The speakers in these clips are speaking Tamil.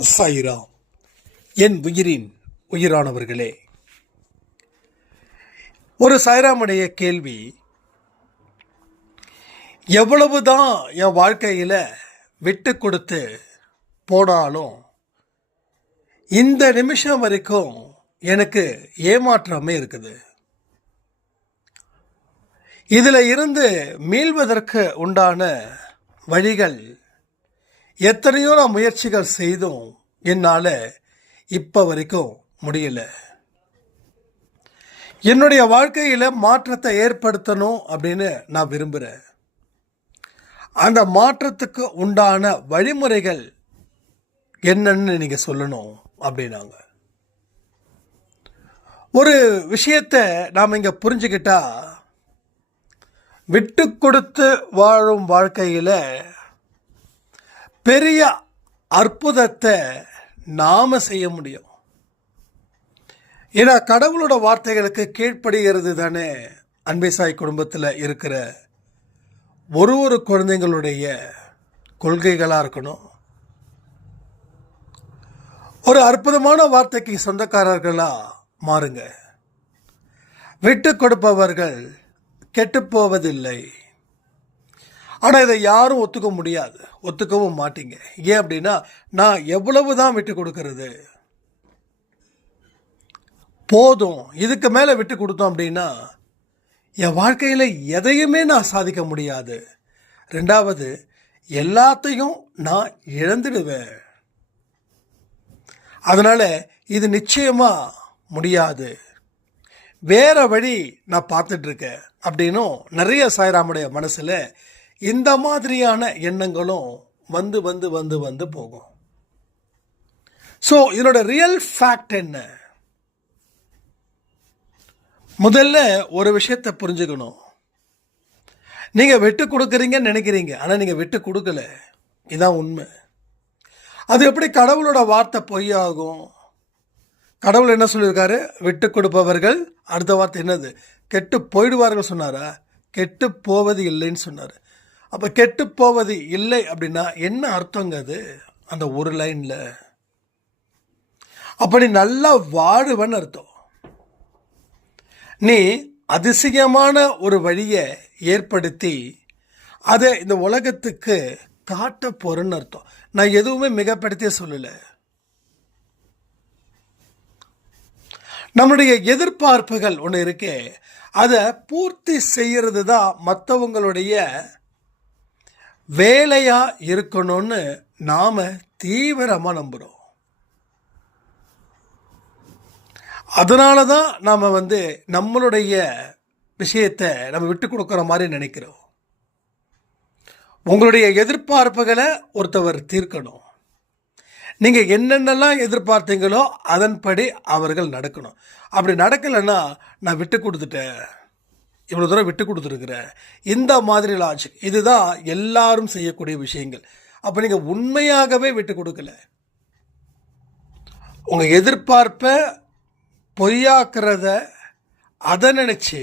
சாயிராம். என் உயிரின் உயிரானவர்களே, ஒரு சாய்ராமுடைய கேள்வி, எவ்வளவுதான் என் வாழ்க்கையில் விட்டு கொடுத்து போனாலும் இந்த நிமிஷம் வரைக்கும் எனக்கு ஏமாற்றமே இருக்குது. இதில் இருந்து மீள்வதற்கு உண்டான வழிகள் எத்தனையோ நான் முயற்சிகள் செய்தும் என்னால் இப்போ வரைக்கும் முடியல. என்னுடைய வாழ்க்கையில் மாற்றத்தை ஏற்படுத்தணும் அப்படின்னு நான் விரும்புகிறேன். அந்த மாற்றத்துக்கு உண்டான வழிமுறைகள் என்னன்னு நீங்கள் சொல்லணும் அப்படின்னாங்க. ஒரு விஷயத்தை நாம் இங்கே புரிஞ்சுக்கிட்டா, விட்டு கொடுத்து வாழும் வாழ்க்கையில் பெரிய அற்புதத்தை நாம் செய்ய முடியும். ஏன்னா கடவுளோட வார்த்தைகளுக்கு கீழ்ப்படுகிறது தானே அன்பேசாய் குடும்பத்தில் இருக்கிற ஒரு குழந்தைங்களுடைய கொள்கைகளாக இருக்கணும். ஒரு அற்புதமான வார்த்தைக்கு சொந்தக்காரர்களாக மாறுங்க. விட்டு கொடுப்பவர்கள் கெட்டுப்போவதில்லை. ஆனால் இதை யாரும் ஒத்துக்க முடியாது, ஒத்துக்கவும் மாட்டீங்க. ஏன் அப்படின்னா, நான் எவ்வளவு தான் விட்டு கொடுக்கறது, போதும், இதுக்கு மேலே விட்டு கொடுத்தோம் அப்படின்னா என் வாழ்க்கையில் எதையுமே நான் சாதிக்க முடியாது. ரெண்டாவது, எல்லாத்தையும் நான் இழந்துடுவேன். அதனால் இது நிச்சயமாக முடியாது, வேற வழி நான் பார்த்துட்ருக்கேன் அப்படின்னும் நிறைய சாய்ராமுடைய மனசில் இந்த மாதிரியான எண்ணங்களும் வந்து வந்து வந்து வந்து போகும். ஸோ இதனோட ரியல் ஃபேக்ட் என்ன? முதல்ல ஒரு விஷயத்தை புரிஞ்சுக்கணும். நீங்கள் விட்டு கொடுக்குறீங்கன்னு நினைக்கிறீங்க, ஆனால் நீங்கள் விட்டு கொடுக்கல. இதுதான் உண்மை. அது எப்படி கடவுளோட வார்த்தை பொய்யாகும்? கடவுள் என்ன சொல்லியிருக்காரு? விட்டு கொடுப்பவர்கள், அடுத்த வார்த்தை என்னது? கெட்டு போயிடுவார்கள் சொன்னாரா? கெட்டு போவது இல்லைன்னு சொன்னார். அப்போ கெட்டு போவது இல்லை அப்படின்னா என்ன அர்த்தங்க? அது அந்த ஒரு லைனில் அப்போ நீ நல்லா வாழுவன்னு அர்த்தம். நீ அதிசயமான ஒரு வழியை ஏற்படுத்தி அதை இந்த உலகத்துக்கு காட்ட போறன்னு அர்த்தம். நான் எதுவுமே மிகப்படுத்திய சொல்லலை. நம்முடைய எதிர்பார்ப்புகள் ஒன்று இருக்கே, அதை பூர்த்தி செய்யறது தான் மற்றவங்களுடைய வேலையா இருக்கணும்னு நாம தீவிரமா நம்புறோம். அதனால தான் நாம் நம்மளுடைய விஷயத்தை நம்ம விட்டு கொடுக்குற மாதிரி நினைக்கிறோம். உங்களுடைய எதிர்பார்ப்புகளை ஒருத்தவர் தீர்க்கணும். நீங்கள் என்னென்னலாம் எதிர்பார்த்தீங்களோ அதன்படி அவர்கள் நடக்கணும். அப்படி நடக்கலைன்னா நான் விட்டு கொடுத்துட்டேன், இவ்வளோ தூரம் விட்டு கொடுத்துருக்குறேன், இந்த மாதிரி லாஜிக், இதுதான் எல்லாரும் செய்யக்கூடிய விஷயங்கள். அப்போ நீங்கள் உண்மையாகவே விட்டு கொடுக்கல. உங்கள் எதிர்பார்ப்பை பொய்யாக்குறத அதை நினச்சி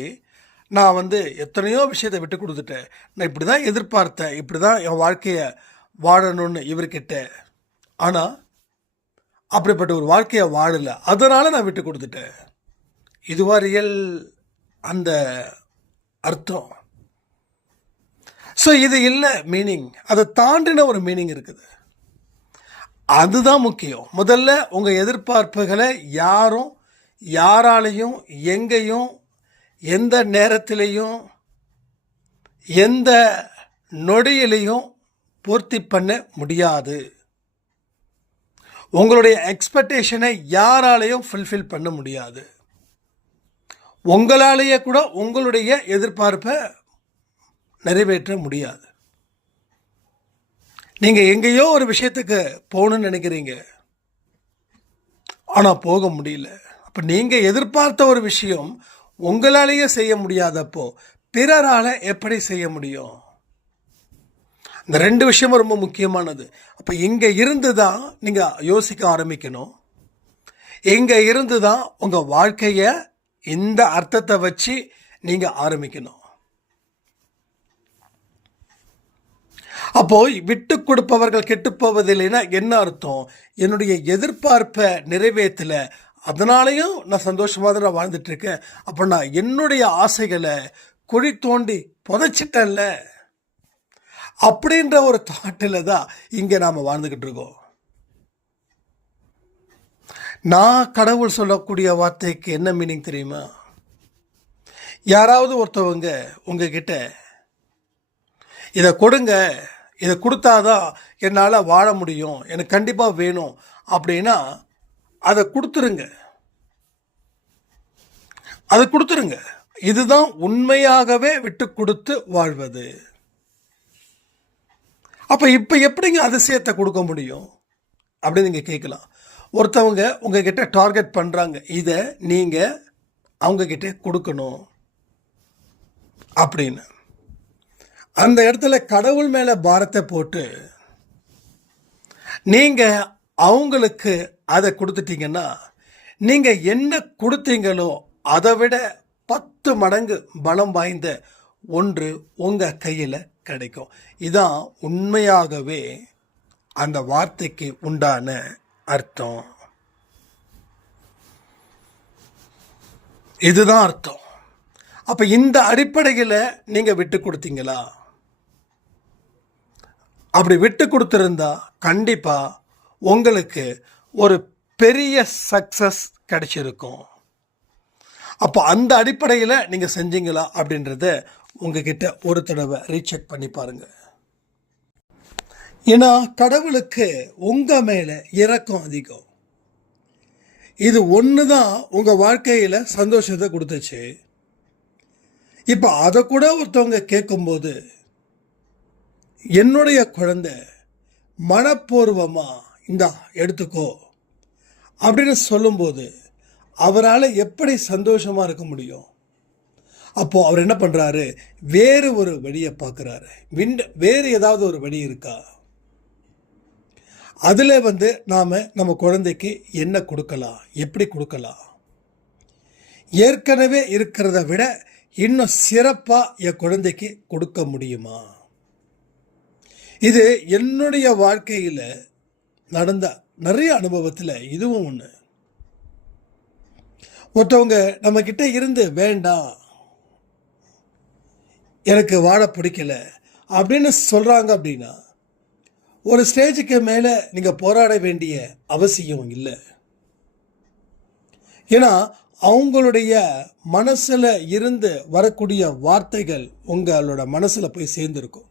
நான் எத்தனையோ விஷயத்தை விட்டு கொடுத்துட்டேன், நான் இப்படி தான் எதிர்பார்த்தேன், இப்படி தான் என் வாழ்க்கையை வாழணும்னு இவர்கிட்ட, ஆனால் அப்படிப்பட்ட ஒரு வாழ்க்கையை வாழலை, அதனால் நான் விட்டு கொடுத்துட்டேன். இதுவா ரியல் அந்த அர்த்தம்? ஸோ இது இல்லை மீனிங், அதை தாண்டின ஒரு மீனிங் இருக்குது. அதுதான் முக்கியம். முதல்ல உங்கள் எதிர்பார்ப்புகளை யாராலையும் எங்கேயும் எந்த நேரத்திலையும் எந்த நொடியிலையும் பூர்த்தி பண்ண முடியாது. உங்களுடைய எக்ஸ்பெக்டேஷனை யாராலையும் ஃபுல்ஃபில் பண்ண முடியாது. உங்களாலேயே கூட உங்களுடைய எதிர்பார்ப்பை நிறைவேற்ற முடியாது. நீங்கள் எங்கேயோ ஒரு விஷயத்துக்கு போகணும்னு நினைக்கிறீங்க, ஆனால் போக முடியல. அப்போ நீங்கள் எதிர்பார்த்த ஒரு விஷயம் உங்களாலேயே செய்ய முடியாதப்போ பிறரால் எப்படி செய்ய முடியும்? இந்த ரெண்டு விஷயமும் ரொம்ப முக்கியமானது. அப்போ இங்கே இருந்து தான் நீங்கள் யோசிக்க ஆரம்பிக்கணும். இங்கே இருந்து தான் உங்கள் வாழ்க்கையை இந்த அர்த்தத்தை வச்சு நீங்கள் ஆரம்பிக்கணும். அப்போ விட்டு கொடுப்பவர்கள் கெட்டு போவதில்லைன்னா என்ன அர்த்தம்? என்னுடைய எதிர்பார்ப்பை நிறைவேற்றல, அதனாலையும் நான் சந்தோஷமாக தான் நான் வாழ்ந்துட்டு இருக்கேன். அப்போ நான் என்னுடைய ஆசைகளை குழி தோண்டி புதைச்சிட்டேன்ல அப்படின்ற ஒரு தாட்டில் தான் இங்கே நாம் வாழ்ந்துக்கிட்டு இருக்கோம். நான் கடவுள் சொல்லக்கூடிய வார்த்தைக்கு என்ன மீனிங் தெரியுமா? யாராவது ஒருத்தவங்க உங்ககிட்ட இதை கொடுங்க, இதை கொடுத்தாதான் என்னால் வாழ முடியும், எனக்கு கண்டிப்பாக வேணும் அப்படின்னா அதை கொடுத்துருங்க, அதை கொடுத்துருங்க. இதுதான் உண்மையாகவே விட்டு கொடுத்து வாழ்வது. அப்போ இப்போ எப்படிங்க அதிசயத்தை கொடுக்க முடியும் அப்படின்னு நீங்கள் கேட்கலாம். ஒருத்தவங்க உங்ககிட்ட டார்கெட் பண்ணுறாங்க, இதை நீங்கள் அவங்கக்கிட்ட கொடுக்கணும் அப்படின்னு. அந்த இடத்துல கடவுள் மேலே பாரத்தை போட்டு நீங்கள் அவங்களுக்கு அதை கொடுத்துட்டீங்கன்னா, நீங்கள் என்ன கொடுத்தீங்களோ அதை விட 10 மடங்கு பலம் வாய்ந்த ஒன்று உங்கள் கையில் கிடைக்கும். இதான் உண்மையாகவே அந்த வார்த்தைக்கு உண்டான அர்த்தம். இதுதான் அர்த்தம். அப்போ இந்த அடிப்படையில் நீங்கள் விட்டு கொடுத்தீங்களா? அப்படி விட்டு கொடுத்துருந்தா கண்டிப்பாக உங்களுக்கு ஒரு பெரிய சக்ஸஸ் கிடைச்சிருக்கும். அப்போ அந்த அடிப்படையில் நீங்கள் செஞ்சீங்களா அப்படின்றத உங்ககிட்ட ஒரு தடவை ரீசெக் பண்ணி பாருங்க. ஏன்னா கடவுளுக்கு உங்கள் மேலே இரக்கம் அதிகம். இது ஒன்று தான் உங்கள் வாழ்க்கையில் சந்தோஷத்தை கொடுத்துச்சு. இப்போ அதை கூட ஒருத்தவங்க கேட்கும்போது, என்னுடைய குழந்தை மனப்பூர்வமாக இந்தா எடுத்துக்கோ அப்படின்னு சொல்லும்போது அவரால் எப்படி சந்தோஷமாக இருக்க முடியும்? அப்போது அவர் என்ன பண்ணுறாரு? வேறு ஒரு வழியை பார்க்குறாரு. வேறு ஏதாவது ஒரு வழி இருக்கா? அதில் நாம் நம்ம குழந்தைக்கு என்ன கொடுக்கலாம், எப்படி கொடுக்கலாம், ஏற்கனவே இருக்கிறத விட இன்னும் சிறப்பாக என் குழந்தைக்கு கொடுக்க முடியுமா? இது என்னுடைய வாழ்க்கையில் நடந்த நிறைய அனுபவத்தில் இதுவும் ஒன்று. ஒருத்தவங்க நம்மக்கிட்ட இருந்து வேண்டாம், எனக்கு வாழ பிடிக்கல அப்படின்னு சொல்கிறாங்க அப்படின்னா, ஒரு ஸ்டேஜுக்கு மேலே நீங்கள் போராட வேண்டிய அவசியம் இல்லை. ஏன்னா அவங்களுடைய மனசில் இருந்து வரக்கூடிய வார்த்தைகள் உங்களோட மனசில் போய் சேர்ந்துருக்கும்.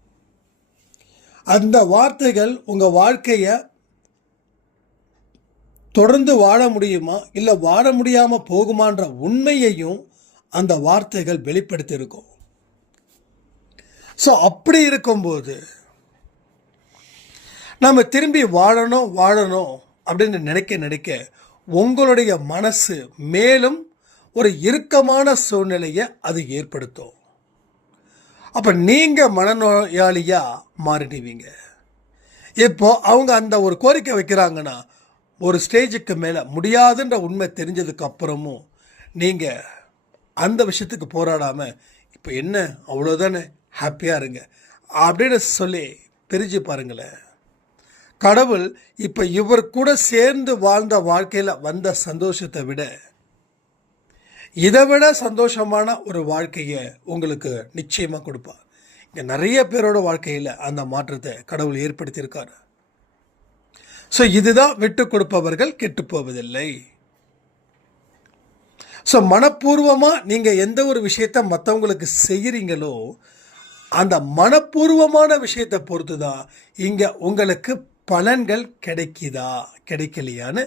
அந்த வார்த்தைகள் உங்கள் வாழ்க்கையை தொடர்ந்து வாழ முடியுமா இல்லை வாழ முடியாமல் போகுமான்ற உண்மையையும் அந்த வார்த்தைகள் வெளிப்படுத்தி இருக்கும். ஸோ அப்படி இருக்கும்போது நம்ம திரும்பி வாழணும் அப்படின்னு நினைக்க உங்களுடைய மனசு மேலும் ஒரு இறுக்கமான சூழ்நிலையை அது ஏற்படுத்தும். அப்போ நீங்கள் மனநோயாளியாக மாறிடுவீங்க. இப்போ அவங்க அந்த ஒரு கோரிக்கை வைக்கிறாங்கன்னா, ஒரு ஸ்டேஜுக்கு மேலே முடியாதுன்ற உண்மை தெரிஞ்சதுக்கு அப்புறமும் நீங்கள் அந்த விஷயத்துக்கு போராடாமல், இப்போ என்ன அவ்வளோதானே, ஹாப்பியாக இருங்க அப்படின்னு சொல்லி பிரிஞ்சு பாருங்களேன். கடவுள் இப்போ இவர் கூட சேர்ந்து வாழ்ந்த வாழ்க்கையில் வந்த சந்தோஷத்தை விட இதை விட சந்தோஷமான ஒரு வாழ்க்கையை உங்களுக்கு நிச்சயமாக கொடுப்பார். இங்கே நிறைய பேரோட வாழ்க்கையில் அந்த மாற்றத்தை கடவுள் ஏற்படுத்தியிருக்கார். ஸோ இதுதான் விட்டு கொடுப்பவர்கள் கெட்டு போவதில்லை. ஸோ மனப்பூர்வமாக நீங்கள் எந்த ஒரு விஷயத்தை மற்றவங்களுக்கு செய்கிறீங்களோ அந்த மனப்பூர்வமான விஷயத்தை பொறுத்து தான் இங்கே உங்களுக்கு பலன்கள் கிடைக்குதா கிடைக்கலையான்னு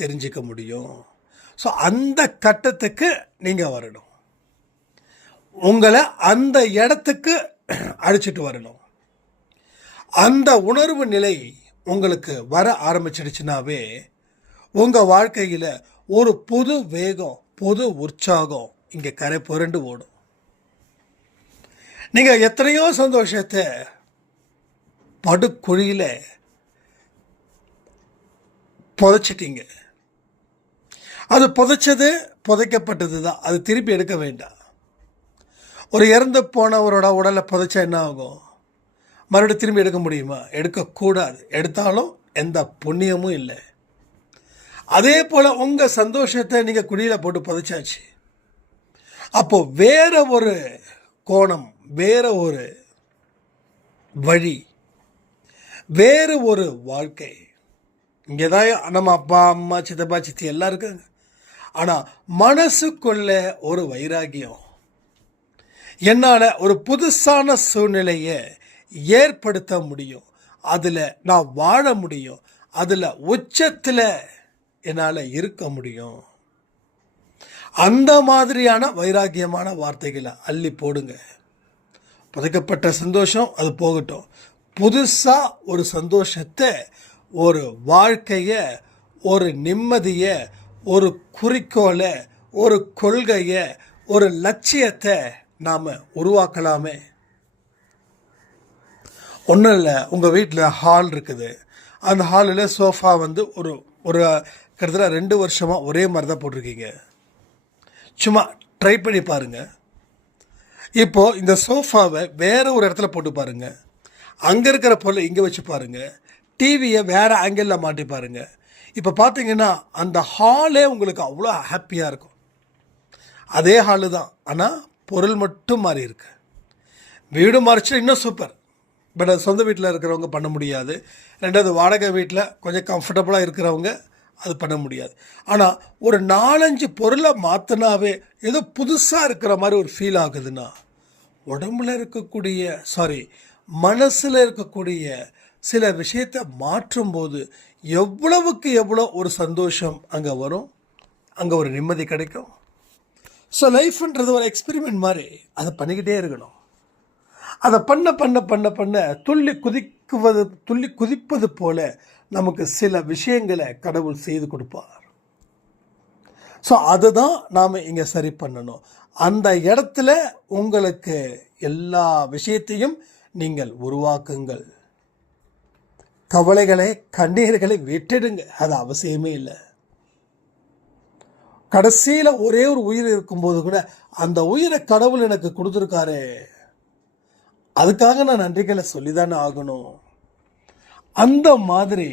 தெரிஞ்சுக்க முடியும். ஸோ அந்த கட்டத்துக்கு நீங்கள் வரணும், உங்களை அந்த இடத்துக்கு அழைச்சிட்டு வரணும். அந்த உணர்வு நிலை உங்களுக்கு வர ஆரம்பிச்சிடுச்சுனாவே உங்கள் வாழ்க்கையில் ஒரு புது வேகம், புது உற்சாகம் இங்கே கரை புரண்டு ஓடும். நீங்கள் எத்தனையோ சந்தோஷத்தை படுக்குழியில் புதைச்சிட்டீங்க. அது புதைக்கப்பட்டது தான், அது திருப்பி எடுக்க வேண்டாம். ஒரு இறந்து போனவரோட உடலை புதைச்சா என்ன ஆகும்? மறுபடியும் திரும்பி எடுக்க முடியுமா? எடுக்கக்கூடாது. எடுத்தாலும் எந்த புண்ணியமும் இல்லை. அதே போல் உங்கள் சந்தோஷத்தை நீங்கள் குழியில் போட்டு புதைச்சாச்சு. அப்போது வேற ஒரு கோணம், வேற ஒரு வழி, வேறு ஒரு வாழ்க்கை. இங்கே தான் நம்ம அப்பா அம்மா சித்தப்பா சித்தி எல்லாம் இருக்காங்க. ஆனால் மனசுக்குள்ள ஒரு வைராகியம், என்னால் ஒரு புதுசான சூழ்நிலையை ஏற்படுத்த முடியும், அதில் நான் வாழ முடியும், அதில் உச்சத்தில் என்னால் இருக்க முடியும். அந்த மாதிரியான வைராகியமான வார்த்தைகளை அள்ளி போடுங்க. புதைக்கப்பட்ட சந்தோஷம் அது போகட்டும். புதுசாக ஒரு சந்தோஷத்தை, ஒரு வாழ்க்கையை, ஒரு நிம்மதியை, ஒரு குறிக்கோளை, ஒரு கொள்கையை, ஒரு லட்சியத்தை நாம் உருவாக்கலாமே. ஒன்றும் இல்லை, உங்கள் வீட்டில் ஹால் இருக்குது. அந்த ஹாலில் சோஃபா வந்து ஒரு ஒரு கிட்டத்தட்ட 2 வருஷமாக ஒரே மாதிரி தான் போட்டிருக்கீங்க. சும்மா ட்ரை பண்ணி பாருங்கள். இப்போது இந்த சோஃபாவை வேறு ஒரு இடத்துல போட்டு பாருங்கள். அங்கே இருக்கிற பொருளை இங்கே வச்சு பாருங்கள். டிவியை வேறு ஆங்கிளில் மாட்டி பாருங்கள். இப்போ பார்த்தீங்கன்னா அந்த ஹாலே உங்களுக்கு அவ்வளோ ஹாப்பியாக இருக்கும். அதே ஹாலு தான், ஆனால் பொருள் மட்டும் மாறி இருக்கு. வீடு மாறிச்சுன்னா இன்னும் சூப்பர். பட் அது சொந்த வீட்டில் இருக்கிறவங்க பண்ண முடியாது. ரெண்டாவது வாடகை வீட்டில் கொஞ்சம் கம்ஃபர்டபுளாக இருக்கிறவங்க அது பண்ண முடியாது. ஆனால் ஒரு 4-5 பொருளை மாற்றினாவே ஏதோ புதுசாக இருக்கிற மாதிரி ஒரு ஃபீல் ஆகுதுன்னா, உடம்புல இருக்கக்கூடிய மனசில் இருக்கக்கூடிய சில விஷயத்தை மாற்றும்போது எவ்வளவுக்கு எவ்வளோ ஒரு சந்தோஷம் அங்கே வரும், அங்கே ஒரு நிம்மதி கிடைக்கும். ஸோ லைஃப்ன்றது ஒரு எக்ஸ்பெரிமெண்ட் மாதிரி, அதை பண்ணிக்கிட்டே இருக்கணும். அதை பண்ண பண்ண பண்ண பண்ண துள்ளி குதிப்பது போல நமக்கு சில விஷயங்களை கடவுள் செய்து கொடுப்பார். ஸோ அதுதான் நாம் இங்கே சரி பண்ணணும். அந்த இடத்துல உங்களுக்கு எல்லா விஷயத்தையும் நீங்கள் உருவாக்குங்கள். கவலைகளை, கண்ணீர்களை விட்டுடுங்க, அது அவசியமே இல்லை. கடைசியில் ஒரே ஒரு உயிர் இருக்கும்போது கூட அந்த உயிரை கடவுள் எனக்கு கொடுத்துருக்காரு, அதுக்காக நான் நன்றிகளை சொல்லிதானே ஆகணும். அந்த மாதிரி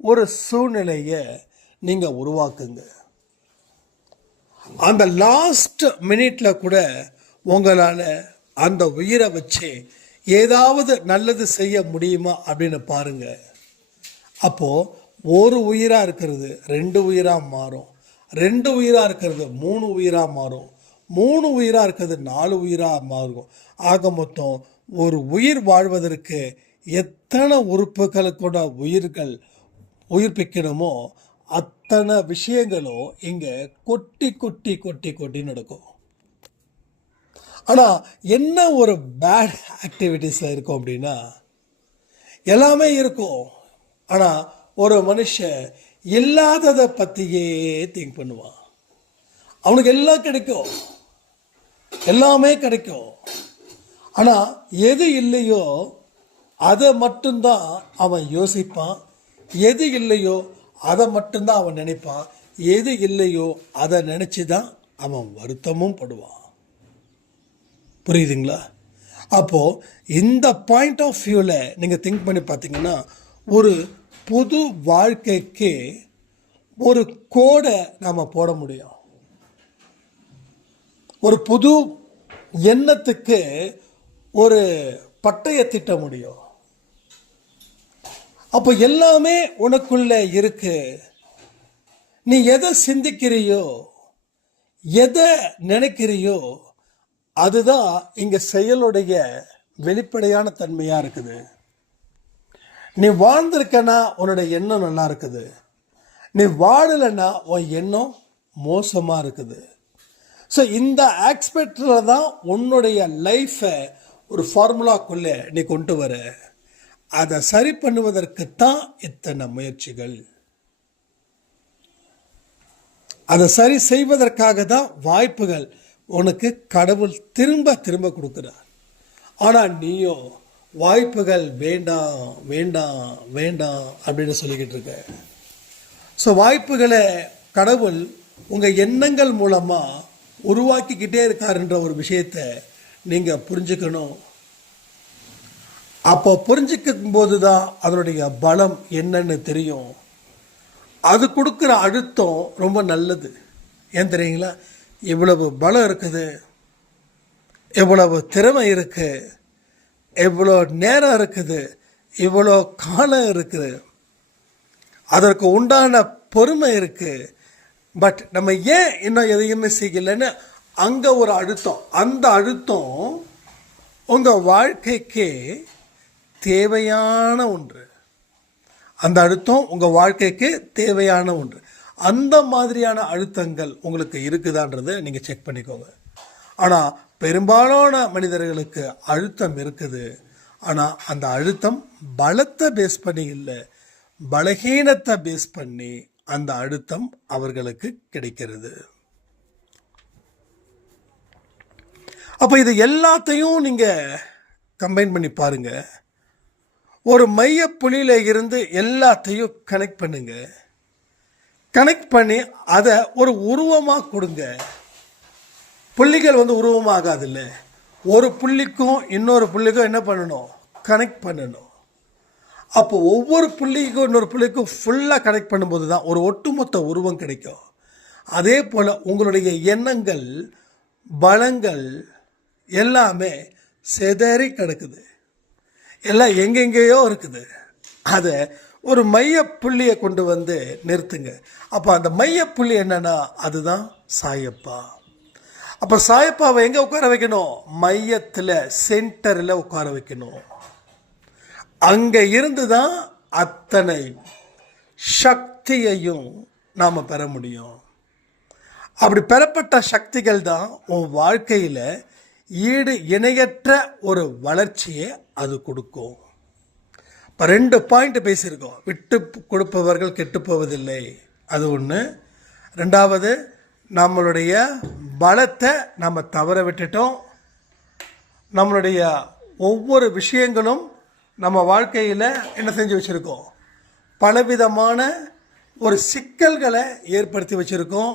ஒரு சூழ்நிலையை நீங்கள் உருவாக்குங்க. அந்த லாஸ்ட் மினிட்ல கூட உங்களால் அந்த உயிரை வச்சு ஏதாவது நல்லது செய்ய முடியுமா அப்படின்னு பாருங்க. அப்போது ஒரு உயிராக இருக்கிறது 2 உயிராக மாறும், 2 உயிராக இருக்கிறது 3 உயிராக மாறும், 3 உயிராக இருக்கிறது 4 உயிராக மாறும். ஆக மொத்தம் ஒரு உயிர் வாழ்வதற்கு எத்தனை உறுப்புகளை கொண்ட உயிர்கள் உயிர்ப்பிக்கணுமோ அத்தனை விஷயங்களும் இங்கே கொட்டி கொட்டி கொட்டி கொட்டி நடக்கும். ஆனால் என்ன ஒரு பேட் ஆக்டிவிட்டீஸில் இருக்கும் அப்படின்னா, எல்லாமே இருக்கும், ஆனால் ஒரு மனுஷன் இல்லாததை பற்றியே திங்க் பண்ணுவான். அவனுக்கு எல்லாம் கிடைக்கும், எல்லாமே கிடைக்கும், ஆனால் எது இல்லையோ அதை மட்டும்தான் அவன் யோசிப்பான், எது இல்லையோ அதை மட்டும்தான் அவன் நினைப்பான், எது இல்லையோ அதை நினச்சி தான் அவன் வருத்தமும் படுவான். புரியுதுங்களா? அப்போது இந்த பாயிண்ட் ஆஃப் வியூவில் நீங்கள் திங்க் பண்ணி பார்த்தீங்கன்னா ஒரு புது வாழ்க்கைக்கு ஒரு கோடை நாம் போட முடியும். ஒரு புது எண்ணத்துக்கு ஒரு பட்டயை திட்ட முடியும். அப்போ எல்லாமே உனக்குள்ள இருக்கு. நீ எதை சிந்திக்கிறியோ, எதை நினைக்கிறியோ, அதுதான் இங்க செயலுடைய வெளிப்படையான தன்மையா இருக்குது. நீ வாழ்ந்திருக்கனா உன்னுடைய எண்ணம் நல்லா இருக்குது, நீ வாழலைன்னா உன் எண்ணம் மோசமாக இருக்குது. ஸோ இந்த ஆஸ்பெக்டில் தான் உன்னுடைய லைஃப்பை ஒரு ஃபார்முலாக்குள்ளே நீ கொண்டு வர. அதை சரி பண்ணுவதற்குத்தான் இத்தனை முயற்சிகள். அதை சரி செய்வதற்காக தான் வாய்ப்புகள் உனக்கு கடவுள் திரும்ப திரும்ப கொடுக்குறார். ஆனால் நீயோ வாய்ப்புகள் வேண்டாம் வேண்டாம் வேண்டாம் அப்படின்னு சொல்லிக்கிட்டு இருக்க. ஸோ வாய்ப்புகளை கடவுள் உங்கள் எண்ணங்கள் மூலமாக உருவாக்கிக்கிட்டே இருக்காருன்ற ஒரு விஷயத்தை நீங்கள் புரிஞ்சுக்கணும். அப்போ புரிஞ்சுக்கும் போது தான் அதனுடைய பலம் என்னன்னு தெரியும். அது கொடுக்குற அழுத்தம் ரொம்ப நல்லது. ஏன் தெரியுங்களா? இவ்வளவு பலம் இருக்குது, இவ்வளவு திறமை இருக்குது, இவ்வளோ நேரம் இருக்குது, இவ்வளோ காலம் இருக்குது, அதற்கு உண்டான பொறுமை இருக்குது. பட் நம்ம ஏன் இன்னும் எதையுமே செய்யலைன்னு அங்கே ஒரு அழுத்தம். அந்த அழுத்தம் உங்கள் வாழ்க்கைக்கு தேவையான ஒன்று. அந்த அழுத்தம் உங்கள் வாழ்க்கைக்கு தேவையான ஒன்று. அந்த மாதிரியான அழுத்தங்கள் உங்களுக்கு இருக்குதான்றதை நீங்கள் செக் பண்ணிக்கோங்க. ஆனால் பெரும்பாலான மனிதர்களுக்கு அழுத்தம் இருக்குது. ஆனால் அந்த அழுத்தம் பலத்தை பேஸ் பண்ணி இல்லை, பலகீனத்தை பேஸ் பண்ணி அந்த அழுத்தம் அவர்களுக்கு கிடைக்கிறது. அப்போ இது எல்லாத்தையும் நீங்கள் கம்பைன் பண்ணி பாருங்க. ஒரு மையப்புள்ளியில இருந்து எல்லாத்தையும் கனெக்ட் பண்ணுங்க. கனெக்ட் பண்ணி அதை ஒரு உருவமாக கொடுங்க. புள்ளிகள் உருவமாகாது இல்லை. ஒரு புள்ளிக்கும் இன்னொரு புள்ளிக்கும் என்ன பண்ணணும்? கனெக்ட் பண்ணணும். அப்போ ஒவ்வொரு புள்ளிக்கும் இன்னொரு புள்ளிக்கும் ஃபுல்லாக கனெக்ட் பண்ணும்போது தான் ஒரு ஒட்டுமொத்த உருவம் கிடைக்கும். அதே போல் உங்களுடைய எண்ணங்கள், பலங்கள் எல்லாமே சிதறி கிடக்குது, எல்லாம் எங்கெங்கேயோ இருக்குது. அதை ஒரு மையப்புள்ளியை கொண்டு வந்து நிறுத்துங்க. அப்போ அந்த மையப்புள்ளி என்னன்னா அதுதான் சாயப்பா. அப்போ சாயப்பாவை எங்கே உட்கார வைக்கணும்? மையத்தில், சென்டரில் உட்கார வைக்கணும். அங்கே இருந்து தான் அத்தனை சக்தியையும் நாம் பெற முடியும். அப்படி பெறப்பட்ட சக்திகள் தான் உன் வாழ்க்கையில் ஈடு இணையற்ற ஒரு வளர்ச்சியை அது கொடுக்கும். இப்போ 2 பாயிண்ட் பேசியிருக்கோம். விட்டு கொடுப்பவர்கள் கெட்டு போவதில்லை, அது ஒன்று. 2வது, நம்மளுடைய பலத்தை நம்ம தவற விட்டுட்டோம். நம்மளுடைய ஒவ்வொரு விஷயங்களும் நம்ம வாழ்க்கையில் என்ன செஞ்சு வச்சுருக்கோம்? பலவிதமான ஒரு சிக்கல்களை ஏற்படுத்தி வச்சுருக்கோம்.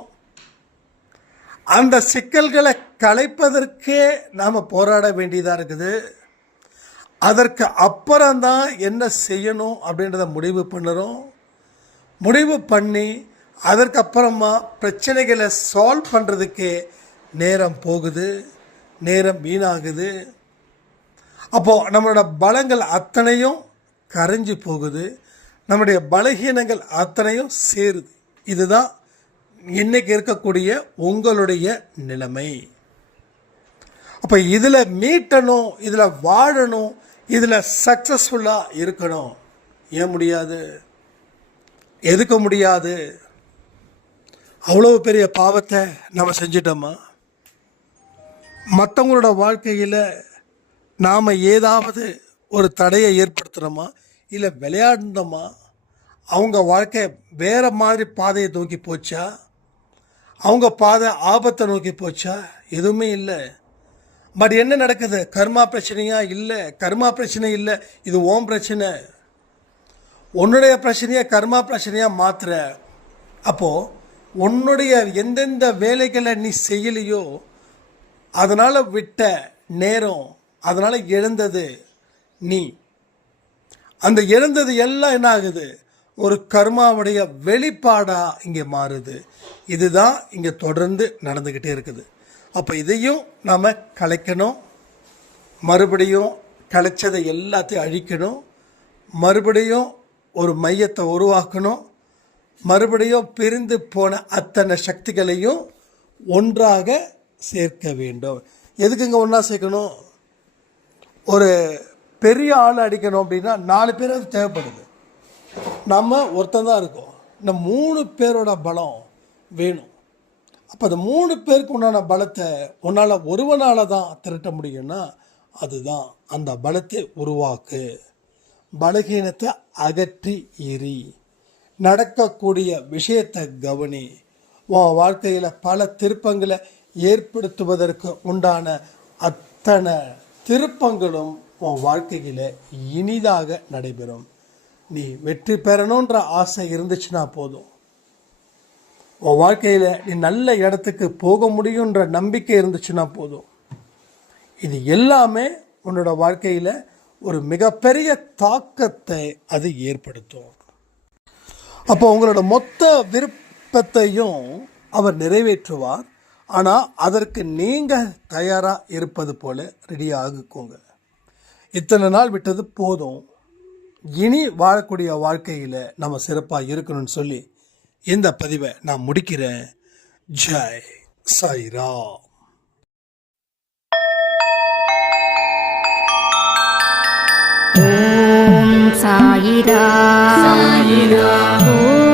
அந்த சிக்கல்களை களைப்பதற்கே நாம் போராட வேண்டியதாக இருக்குது. அதற்கு அப்புறம்தான் என்ன செய்யணும் அப்படின்றத முடிவு பண்ணுறோம். முடிவு பண்ணி அதற்கப்புறமா பிரச்சனைகளை சால்வ் பண்ணுறதுக்கே நேரம் போகுது, நேரம் வீணாகுது. அப்போது நம்மளோட பலங்கள் அத்தனையும் கரைஞ்சி போகுது, நம்முடைய பலகீனங்கள் அத்தனையும் சேருது. இதுதான் இன்னைக்கு இருக்கக்கூடிய உங்களுடைய நிலைமை. அப்போ இதில் மீட்டணும், இதில் வாழணும், இதில் சக்ஸஸ்ஃபுல்லாக இருக்கணும். ஏன் முடியாது? எதுக்க முடியாது? அவ்வளோ பெரிய பாவத்தை நம்ம செஞ்சிட்டோமா? மற்றவங்களோட வாழ்க்கையில் நாம் ஏதாவது ஒரு தடையை ஏற்படுத்துகிறோமா? இல்லை விளையாடுனோமா? அவங்க வாழ்க்கை வேறு மாதிரி பாதையை நோக்கி போச்சா? அவங்க பாதை ஆபத்தை நோக்கி போச்சா? எதுவுமே இல்லை. பட் என்ன நடக்குது? கர்மா பிரச்சனையா? இல்லை, கர்மா பிரச்சனை இல்லை, இது ஓம் பிரச்சனை. உன்னுடைய பிரச்சனையை கர்மா பிரச்சனையாக மாற்றுற. அப்போது உன்னுடைய எந்தெந்த வேலைகளை நீ செய்யலையோ அதனால் விட்ட நேரம், அதனால் இழந்தது நீ. அந்த இழந்தது எல்லாம் என்ன ஆகுது? ஒரு கர்மாவுடைய வெளிப்பாடாக இங்கே மாறுது. இதுதான் இங்கே தொடர்ந்து நடந்துக்கிட்டே இருக்குது. அப்போ இதையும் நாம் கலைக்கணும். மறுபடியும் கலைச்சதை எல்லாத்தையும் அழிக்கணும். மறுபடியும் ஒரு மையத்தை உருவாக்கணும். மறுபடியும் பிரிந்து போன அத்தனை சக்திகளையும் ஒன்றாக சேர்க்க வேண்டும். எதுக்குங்க ஒன்றா சேர்க்கணும்? ஒரு பெரிய ஆள் அடிக்கணும் அப்படின்னா 4 பேர் அது தேவைப்படுது. நம்ம ஒருத்தன் தான் இருக்கோம். இந்த 3 பேரோட பலம் வேணும். அப்போ அந்த 3 பேருக்கு உண்டான பலத்தை உன்னால் ஒருவனால் தான் திரட்ட முடியும்னா அதுதான் அந்த பலத்தை உருவாக்கு. பலகீனத்தை அகற்றி எறி. நடக்கக்கூடிய விஷயத்தை கவனி. உன் வாழ்க்கையில் பல திருப்பங்களை ஏற்படுத்துவதற்கு உண்டான அத்தனை திருப்பங்களும் உன் வாழ்க்கையில் இனிதாக நடைபெறும். நீ வெற்றி பெறணுன்ற ஆசை இருந்துச்சுன்னா போதும். உன் வாழ்க்கையில் நீ நல்ல இடத்துக்கு போக முடியுன்ற நம்பிக்கை இருந்துச்சுன்னா போதும். இது எல்லாமே உன்னோட வாழ்க்கையில் ஒரு மிகப்பெரிய தாக்கத்தை அது ஏற்படுத்தும். அப்போ உங்களோட மொத்த விருப்பத்தையும் அவர் நிறைவேற்றுவார். ஆனால் அதற்கு நீங்கள் தயாராக இருப்பது போல் ரெடியாகுக்கோங்க. இத்தனை நாள் விட்டது போதும், இனி வாழக்கூடிய வாழ்க்கையில் நம்ம சிறப்பாக இருக்கணும்னு சொல்லி இந்த பதிவை நான் முடிக்கிறேன். ஜெய் சாய்ராம். ஓம் சாயிரா. சாயிரா. ஓம்